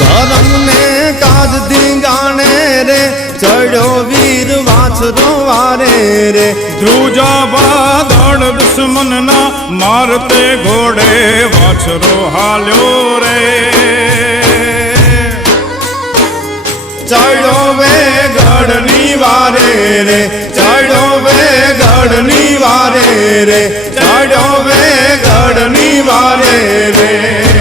ધર્મ ને કાજ ધીંગાણે રે ચડ્યો વીર વાછરો વારે રે ધ્રુજા બાદળ દુશ્મન ના મારતે ઘોડે વાછરો હાલ્યો રે ચડ્યો વેગડની વારે રે ચડ્યો વેગડની વારે રે ચડ્યો વેગડની વારે રે